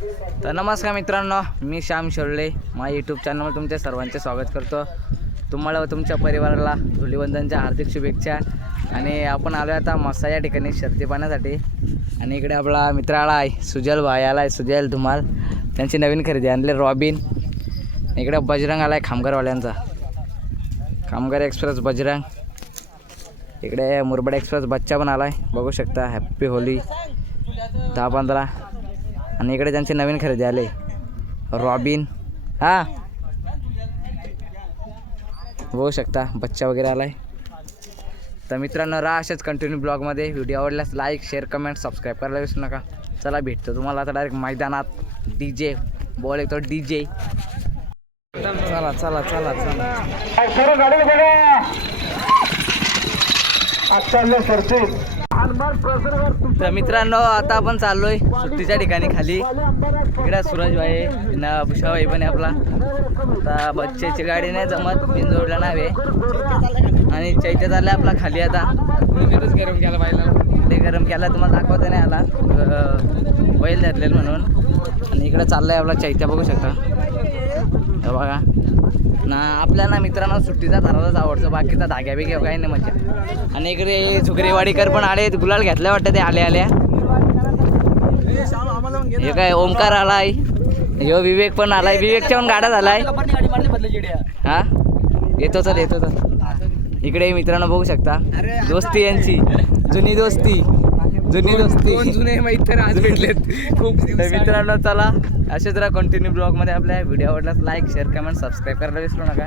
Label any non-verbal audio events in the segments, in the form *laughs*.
तर नमस्कार मित्रांनो मी श्याम शेळले माझ्या यूट्यूब चॅनलवर तुमच्या सर्वांचे स्वागत करतो. तुम्हाला व तुमच्या परिवाराला धुलीवंदनच्या हार्दिक शुभेच्छा. आणि आपण आलो आता मसा या ठिकाणी शर्ती पाहण्यासाठी आणि इकडे आपला मित्र आला आहे सुजल भाई आला आहे सुजल धुमाल. त्यांची नवीन खरेदी आणले रॉबिन इकडे बजरंग आला आहे खामगारवाल्यांचा. कामगार एक्सप्रेस बजरंग. इकडे मुरबाड एक्सप्रेस बच्चा पण आला आहे. बघू शकता हॅप्पी होली दहा पंधरा. आणि इकडे त्यांचे नवीन खरेदी आले. रॉबिन. हा. बघू शकता बच्चा वगैरे आला आहे तर मित्रांनो राहा असेच कंटिन्यू ब्लॉगमध्ये व्हिडिओ आवडल्यास लाईक शेअर कमेंट सबस्क्राईब करायला विसरू नका. चला भेटतो तुम्हाला आता डायरेक्ट मैदानात. डी जे बॉल येतो डी जे चला चला चला. चला सर्व तर मित्रांनो आता आपण चाललोय सुट्टीच्या ठिकाणी खाली. इकडे सूरज भाई ना भुषाभाई पण आहे आपला. आता बच्चेची गाडी नाही जमत बिंजोडला नावे आणि चैत्य चालला आपला खाली आता. गरम केला पाहिला ते गरम केला तुम्हाला दाखवता नाही आला. बैल धरलेलं म्हणून. आणि इकडे चाललाय आपला चैत्या बघू शकता. बघा. ना आपल्या ना मित्रांना सुट्टीचा धारालाच आवडतो बाकीचा धाग्या बिग्या काही नाही मजा. आणि इकडे झुगरेवाडीकर पण आले गुलाल घेतल्या वाटतं ते आले आल्या हे काय ओमकार आलाय. ह्यो विवेक पण आलाय विवेकच्या पण गाड्या झालाय. हा? येतो चल येतो चल. इकडे मित्रांनो बघू शकता. दोस्ती यांची जुनी दोस्ती. जुनी दोस्ती. जुने मैत्र आज *laughs* भेटलेत. खूप तर मित्रांनो चला असेच राहा कंटिन्यू ब्लॉगमध्ये आपल्या व्हिडिओ आवडल्यास लाईक शेअर कमेंट सबस्क्राईब करायला विसरू नका.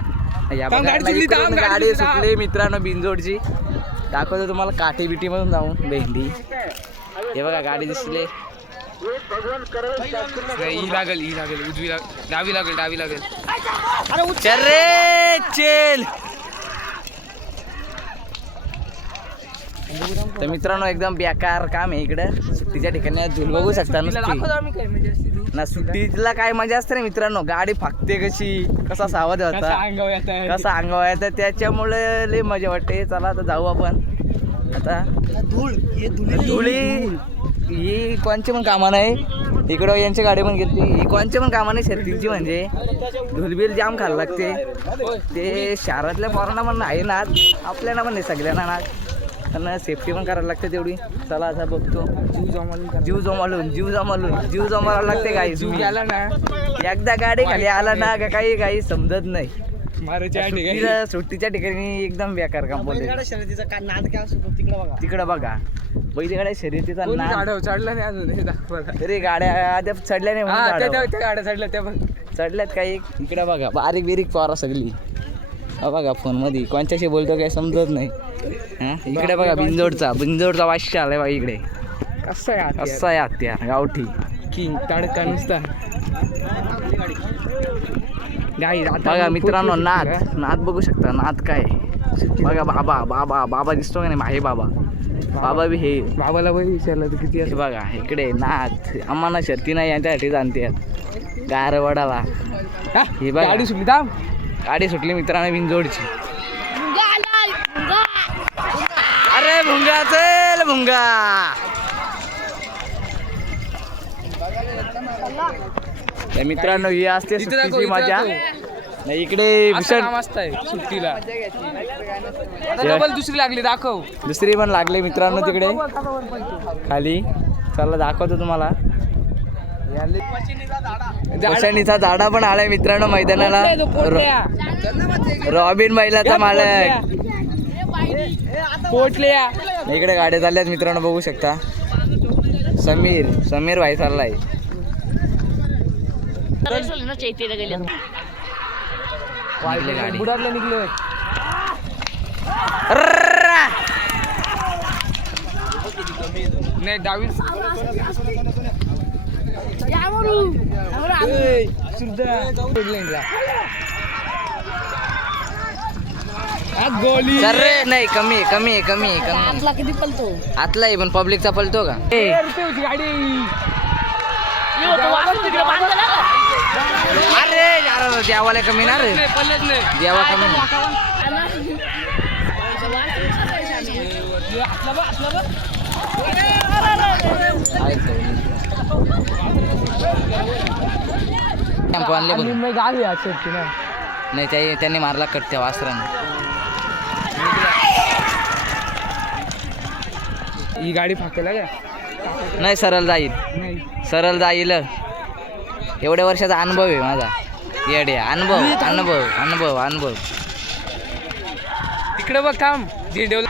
या गाडी सुटली मित्रांनो बिंजोडची दाखवतो तुम्हाला काठी बिटी मधून जाऊन भेंडी. हे बघा गाडी दिसली. ही लागेल ही लागेल उजवी लागेल डावी लागेल डावी लागेल. चल रे चल तर मित्रांनो एकदम बेकार काम आहे इकडं. सुट्टीच्या ठिकाणी झुल बघू शकता नुसती. ना सुट्टीला काय मजा असते ना मित्रांनो. गाडी फाकते कशी. कसा सावध होता. कसा अंगावा येतं त्याच्यामुळे लय मजा वाटते. चला आता जाऊ आपण. आता. धुळी. ही कोणची पण कामा नाही. इकडं यांची गाडी पण घेतली. ही कोणची पण कामा नाही शर्तीची म्हणजे. धुलबिल जाम खायला लागते. ते शहरातल्या पोरांना पण आहे ना. आपल्याला पण नाही सगळ्यांना ना. त्यांना सेफ्टी पण करायला लागते तेवढी. चला आता बघतो. जीव जमावून जीव जमालून जीव जमालून जीव जमायला लागते काही जीव गेला ना. एकदा गाडी खाली आला ना का काही काही समजत नाही. सुट्टीच्या सुट्टीच्या ठिकाणी एकदम बेकार काम बोलते शर्यतीचा काय नाद काय असतो तिकडे बघा. तिकडं बघा. बैलगाड्या शर्यतीचा नाद. गाड्या चढला नाही अजून हे दाखवा तरी गाड्या आद्या चढल्या नाही गाड्या चढल्या त्या बघ चढल्यात काही. इकडे बघा बारीक बिरीक पोरा सगळी. हा बघा फोनमध्ये कोणच्याशी बोलतो काही समजत नाही. हा? इकडे बघा बिंजोडचा बिंजोडचा वाश्य आलाय बघा इकडे. कसं आहे कसा आहे हत्यार? गावठी. किंग तडका नुसता. गाई बघा मित्रांनो नाद? नाद बघू शकता. नाद काय? बघा बाबा बाबा बाबा दिसतो का नाही? भाई बाबा. बाबा बी हे. बाबाला बघ विचारलं तर किती असं. बघा इकडे नाद. आम्हाला शर्ती नाही यांच्यासाठी जाणते. गारवाडाला. हा? हे बघा. गाडी सुटली थांब. गाडी सुटली मित्रांनो बिंजोडची अरे भुंगा चल भुंगा. तर मित्रांनो ही असते सुट्टीची इथं मजा. नाही इकडे भीषण काम असतंय सुट्टीला. डबल दुसरी लागली दाखव. दुसरी पण लागले मित्रांनो तिकडे. खाली. चला दाखवतो तुम्हाला. वसणीचा झाडा पण आलाय मित्रांनो मैदानाला. रॉबिन बैलाचा मालक. पोटल्या इकडे गाड्या चालल्यात मित्रांनो बघू शकता. समीर समीर भाई चाललाय. निघली अर्रा! नाही डावी रे नाही कमी कमी कमी कमी. आतला किती पलतो? आतला आहे पण पब्लिकचा पलतो का? गाडी अरे यार देवाला कमी ना रे. देवा कमी. नाही. टेम्पो आणले बघ मी आहे शेवटी ना. नाही त्या त्यांनी मारला कट त्या वासराने. ही गाडी फाकेला का? नाही सरळ जाईल. सरळ जाईल. एवढ्या वर्षाचा अनुभव आहे माझा. येडे अनुभव अनुभव अनुभव अनुभव. तिकडे बघ थांब झेंडेवला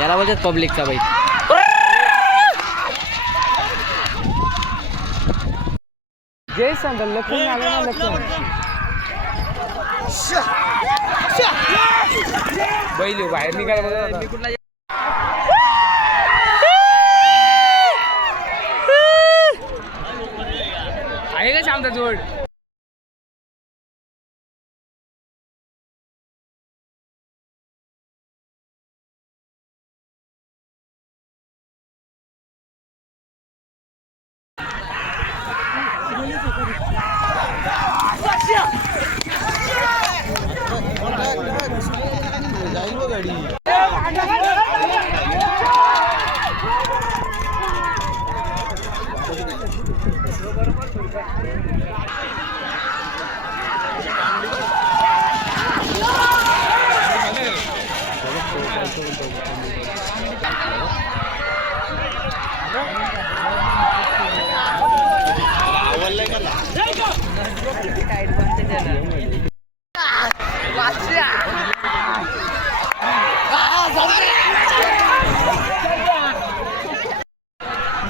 याला बोलतात पब्लिकचा बाईक जय सांगल लखन आलं ना लखन. बैल बाहेर निघायला *laughs* आहे का शामता जोड?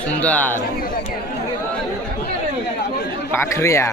सुंदर. पाखऱ्या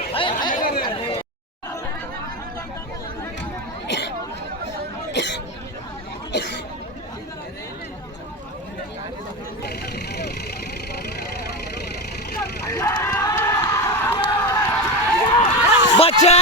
भिवंडी बच्चा